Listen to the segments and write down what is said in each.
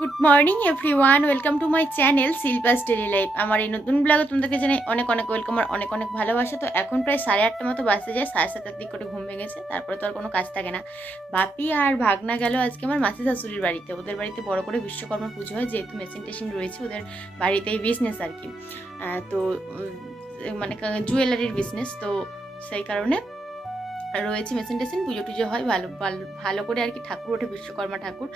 Good morning everyone welcome to my channel সিলভাস daily life আমার এই নতুন ব্লগে তোমাদেরকে জানাই অনেক অনেক ওয়েলকাম আর অনেক অনেক ভালোবাসা। তো এখন প্রায় সাড়ে আটটা মতো বাজতে যায়, সাড়ে সাতটার দিক করে ঘুম ভেঙেছে, তারপরে তো আর কোনো কাজ থাকে না। বাপি আর ভাগনা গেল আজকে আমার মাসি শাশুড়ির বাড়িতে। ওদের বাড়িতে বড় করে বিশ্বকর্মা পুজো হয়, যেহেতু মেশিন টেশিন রয়েছে, ওদের বাড়িতেই বিজনেস আর কি। তো মানে জুয়েলারির বিজনেস তো সেই কারণে রয়েছে, মেশিন টেশিন, পুজো টুজো হয়, ভালো, ভালো- করে আর কি ঠাকুর ওঠে, বিশ্বকর্মা ঠাকুর।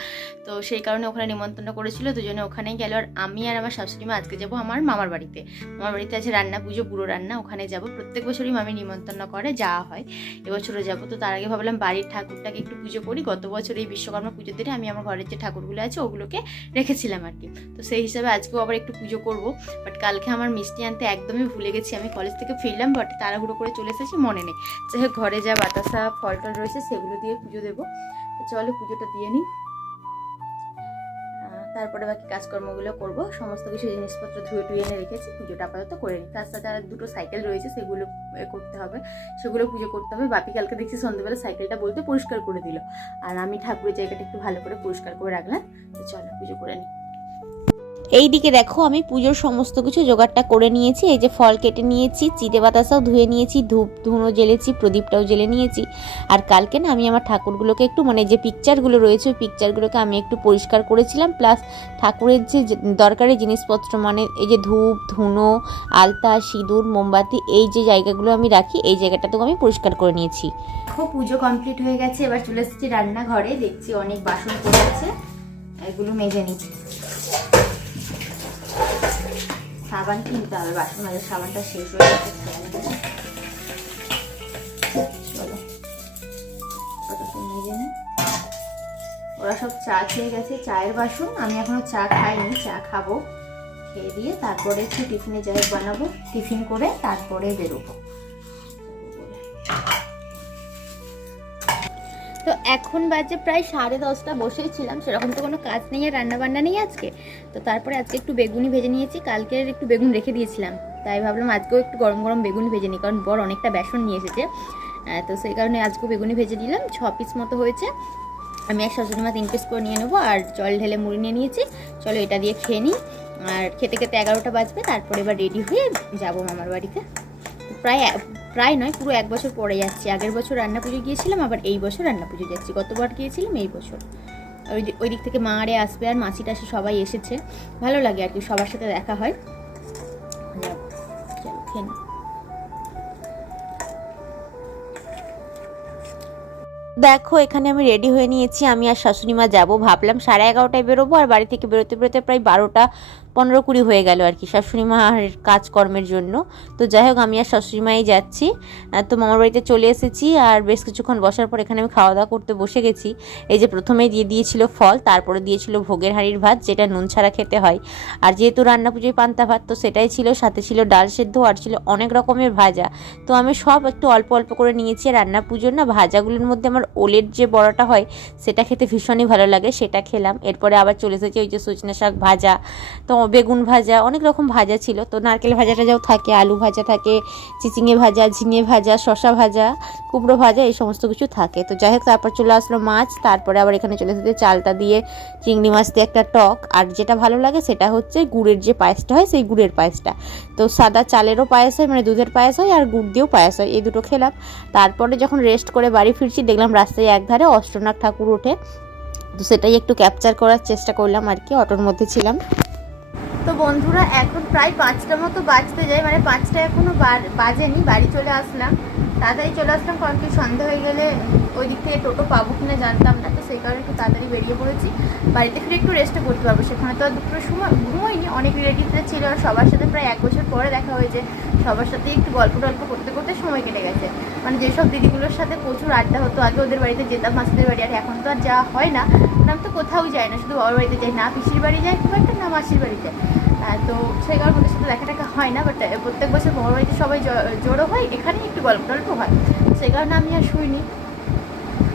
তো সেই কারণে ওখানে নিমন্ত্রণ করেছিল, দুজনে ওখানেই গেল। আর আমি আর আমার শাশুড়ি মা আজকে যাব আমার মামার বাড়িতে। মামার বাড়িতে আছে রান্না, পুজো বুড়ো রান্না, ওখানে যাব। প্রত্যেক বছরই মামি নিমন্ত্রণ করে, যাওয়া হয়, এবছরও যাব। তো তার আগে ভাবলাম বাড়ির ঠাকুরটাকে একটু পুজো করি। গত বছর এই বিশ্বকর্মা পুজোর দিনে আমি আমার ঘরের যে ঠাকুরগুলো আছে, ওগুলোকে রেখেছিলাম আর কি। তো সেই হিসাবে আজকেও আবার একটু পুজো করব। বাট কালকে আমার মিষ্টি আনতে একদমই ভুলে গেছি। আমি কলেজ থেকে ফিরলাম, বাট, তাড়াহুড়ো করে চলে এসেছি, মনে নেই। যাই ঘরে যা বাতাসা ফল টল রয়েছে, সেগুলো দিয়ে পুজো দেবো। তো চলো পুজোটা দিয়ে নিই। তারপরে বাকি কাজকর্মগুলো করব। সমস্ত কিছু জিনিসপত্র ধুয়ে টুয়ে এনে রেখেছি, পুজোটা আপাতত করে নিই। তার সাথে আর দুটো সাইকেল রয়েছে, সেগুলো করতে হবে। সেগুলো পুজো করতে হবে। বাপি কালকে দেখছি সন্ধ্যেবেলা সাইকেলটা বলতে পরিষ্কার করে দিল। আর আমি ঠাকুরের জায়গাটা একটু ভালো করে পরিষ্কার করে রাখলাম। তো চলো পুজো করে নিই। এই দিকে দেখো, আমি পুজোর সমস্ত কিছু জোগাড়টা করে নিয়েছি। এই যে ফল কেটে নিয়েছি, চিটে বাতাসাও ধুয়ে নিয়েছি, ধূপ, ধুনো জ্বেলেছি প্রদীপটাও জ্বেলে নিয়েছি। আর কালকে না আমি আমার ঠাকুরগুলোকে একটু মানে যে পিকচারগুলো রয়েছে, ওই পিকচারগুলোকে আমি একটু পরিষ্কার করেছিলাম। প্লাস ঠাকুরের যে দরকারি জিনিসপত্র মানে এই যে ধূপ, ধুনো, আলতা, সিঁদুর, মোমবাতি, এই যে জায়গাগুলো আমি রাখি, এই জায়গাটাতেও আমি পরিষ্কার করে নিয়েছি। খুব পুজো কমপ্লিট হয়ে গেছে। এবার চলে এসেছি রান্নাঘরে। দেখছি অনেক বাসন পড়ে আছে। এগুলো মেজে নিই সাবান কিনতে হবে, বাসন মাজার সাবানটা শেষ হয়ে গেছে ওরা সব চা খেয়ে গেছে, চায়ের বাসন। আমি এখনও চা খাইনি, চা খাব। খেয়ে দিয়ে তারপরে একটু টিফিনে যাই, বানাবো। টিফিন করে তারপরে বেরোবো। তো এখন বাজে প্রায় সাড়ে দশটা, বসেই ছিলাম। সেরকম তো কোনো কাজ নেই আর রান্না বান্না নেই আজকে। তো তারপরে আজকে একটু বেগুনি ভেজে নিয়েছি। কালকের একটু বেগুন রেখে দিয়েছিলাম। তাই ভাবলাম আজকেও একটু গরম গরম বেগুন ভেজে নিই, কারণ বর অনেকটা বেসন নিয়ে এসেছে। তো সেই কারণে আজকেও বেগুনি ভেজে দিলাম। ছ পিস মতো হয়েছে। আমি এক শাশুড়ি মা তিন পিস করে নিয়ে নেব, আর জল ঢেলে মুড়ি নিয়ে নিয়েছি। চলো এটা দিয়ে খেয়ে নিই। আর খেতে খেতে এগারোটা বাজবে, তারপরে এবার রেডি হয়ে যাব মামার বাড়িতে। প্রায় প্রায় নয়, পুরো এক বছর পরে যাচ্ছি। আগের বছর রান্না পুজো গিয়েছিলাম, আবার এই বছর রান্না পুজো যাচ্ছি। গতবার গিয়েছিলাম, এই বছর। ওই ওই দিক থেকে মা আরে আসবে আর মাসি টাসি সবাই এসেছে। ভালো লাগে আর কি, সবার সাথে দেখা হয়। দেখো, এখানে আমি রেডি হয়ে নিয়েছি। আমি আর শাশুড়ি মা যাব। ভাবলাম সাড়ে এগারোটায় বেরোবো আর বাড়ি থেকে বেরোতে বেরোতে প্রায় বারোটা পনেরো কুড়ি হয়ে গেল আর কি শাশুড়ি মার কাজকর্মের জন্য। তো যাই হোক, আমি আর শাশুড়ি মাই যাচ্ছি। তো মামার বাড়িতে চলে এসেছি আর বেশ কিছুক্ষণ বসার পর এখানে আমি খাওয়া দাওয়া করতে বসে গেছি। এই যে প্রথমে দিয়ে দিয়েছিল ফল, তারপরে দিয়েছিল ভোগের হাঁড়ির ভাত, যেটা নুন ছাড়া খেতে হয়। আর যেহেতু রান্না পুজোয় পান্তা ভাত, তো সেটাই ছিল। সাথে ছিল ডাল সেদ্ধ আর ছিল অনেক রকমের ভাজা। তো আমি সব একটু অল্প অল্প করে নিয়েছি। রান্না পুজোর না ভাজাগুলোর মধ্যে আমার ওলের যে বড়াটা হয়, সেটা খেতে ভীষণই ভালো লাগে, সেটা খেলাম। এরপরে আবার চলে এসেছি ওই যে সজনে শাক ভাজা, তো বেগুন ভাজা, অনেক রকম ভাজা ছিল। তো নারকেল ভাজাটা যাও থাকে, আলু ভাজা থাকে, চিচিঙে ভাজা, ঝিঙে ভাজা শশা ভাজা, কুমড়ো ভাজা, এই সমস্ত কিছু থাকে। তো যাই হোক, তারপর চলে আসলো মাছ, তারপরে আবার এখানে চলে এসেছে চালটা দিয়ে চিংড়ি মাছ দিয়ে একটা টক। আর যেটা ভালো লাগে, সেটা হচ্ছে গুড়ের যে পায়েসটা হয়, সেই গুড়ের পায়েসটা। তো সাদা চালেরও পায়েস হয় মানে দুধের পায়েস হয়, আর গুড় দিয়েও পায়েস হয়, এই দুটো খেলাম। তারপরে যখন রেস্ট করে বাড়ি ফিরছি, দেখলাম রাস্তায় একধারে অষ্টনাথ ঠাকুর ওঠে। তো সেটাই একটু ক্যাপচার করার চেষ্টা করলাম আর কি, অটোর মধ্যে ছিলাম। তো বন্ধুরা, এখন প্রায় পাঁচটা মতো বাজতে যায় মানে পাঁচটা এখনও বাজেনি, বাড়ি চলে আসলাম। তাড়াতাড়ি চলে আসলাম, কারণ কি সন্ধ্যা হয়ে গেলে ওই দিক থেকে টোটো পাবো কিনা জানতাম না। সেই কারণে একটু তাড়াতাড়ি বেরিয়ে পড়েছি। বাড়িতে ফিরে একটু রেস্টও করতে পারব। সেখানে তো আর দুপুরের সময় ঘুমোইনি। অনেক রিলেটিভরা ছিল। সবার সাথে প্রায় এক বছর পরে দেখা হয়েছে। সবার সাথে একটু গল্প টল্প করতে করতে সময় কেটে গেছে। মানে যেসব দিদিগুলোর সাথে প্রচুর আড্ডা হতো, আগে ওদের বাড়িতে যেতাম, মাসিদের বাড়ি, আর এখন তো আর যাওয়া হয় না। মানে আমি তো কোথাও যাই না, শুধু বাবার বাড়িতে যাই। না পিসির বাড়ি যাই, খুব একটা না মাসির বাড়ি যাই তো সেই কারণে ওদের সাথে দেখা টাকা হয় না বাট প্রত্যেক বছর বাবার বাড়িতে সবাই জড়ো হয়। এখানেই একটু গল্প টল্প হয়। সেই কারণে আমি আর শুইনি।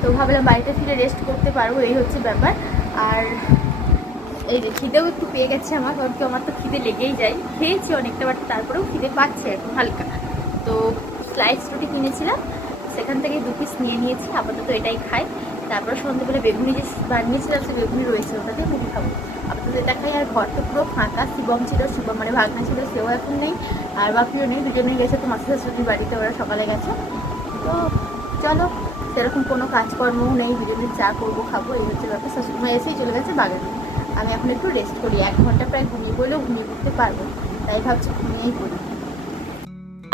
তো ভাবলাম বাড়িতে ফিরে রেস্ট করতে পারব, এই হচ্ছে ব্যাপার। আর এই যে খিদেও একটু পেয়ে গেছে আমার, কারণ কি আমার তো খিদে লেগেই যায়। খেয়েছি অনেকটা বাট তারপরেও খিদে পাচ্ছে এখন হালকা। তো স্লাইস রুটি কিনেছিলাম, সেখান থেকে দু পিস নিয়ে নিয়েছি, আপাতত এটাই খাই। তারপরে সন্ধ্যেবেলা বেগুনি যে বানিয়েছিলাম, সে বেগুনি রয়েছে, ওটাতে মুড়ি খাব। আপাতত এটা খাই, আর ঘর তো পুরো ফাঁকা, শিবম ছিল, শিবম মানে ভাগনা ছিল, সেও এখন নেই, আর বাপিও নেই দুজনে গেছে, তো মাসি শাশুড়ির বাড়িতে, ওরা সকালে গেছে। তো চলো, সেরকম কোনো কাজকর্মও নেই দুজনে চা করব, খাব, এই হচ্ছে ব্যাপার। শাশুড়িমা এসেই চলে গেছে বাগানে। আমি এখন একটু রেস্ট করি। এক ঘণ্টা প্রায় ঘুমিয়ে বলেও ঘুমিয়ে পড়তে পারব তাই ভাবছি ঘুমিয়েই পড়ি।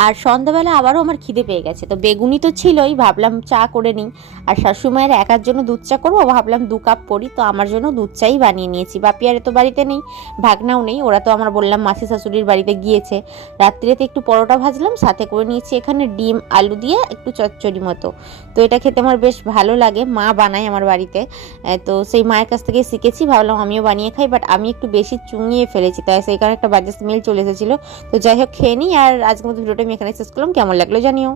আর সন্ধ্যাবেলা আবারও আমার খিদে পেয়ে গেছে। তো বেগুনি তো ছিলই, ভাবলাম চা করে নিই। আর শাশুমায়ের একার জন্য দুধ চা করব, ভাবলাম দু কাপ করি। তো আমার জন্য দুধ চাই বানিয়ে নিয়েছি। বাপি আর তো বাড়িতে নেই, ভাগনাও নেই। ওরা তো আমার বললাম মাসি শাশুড়ির বাড়িতে গিয়েছে। রাত্রিতে একটু পরোটা ভাজলাম, সাথে করে নিয়েছি এখানে ডিম, আলু দিয়ে একটু চচ্চড়ি মতো। তো এটা খেতে আমার বেশ ভালো লাগে, মা বানায় আমার বাড়িতে। তো সেই মায়ের কাছ থেকে শিখেছি, ভাবলাম আমিও বানিয়ে খাই বাট আমি একটু বেশি চুঙিয়ে ফেলেছি। তাই সেই কারণে একটা বাজে স্মেল চলে এসেছিল। তো যাই হোক, খেয়ে নিই, আর আজকের মতো ভিডিওটা এখানে শেষ করলাম। কেমন লাগল জানিও।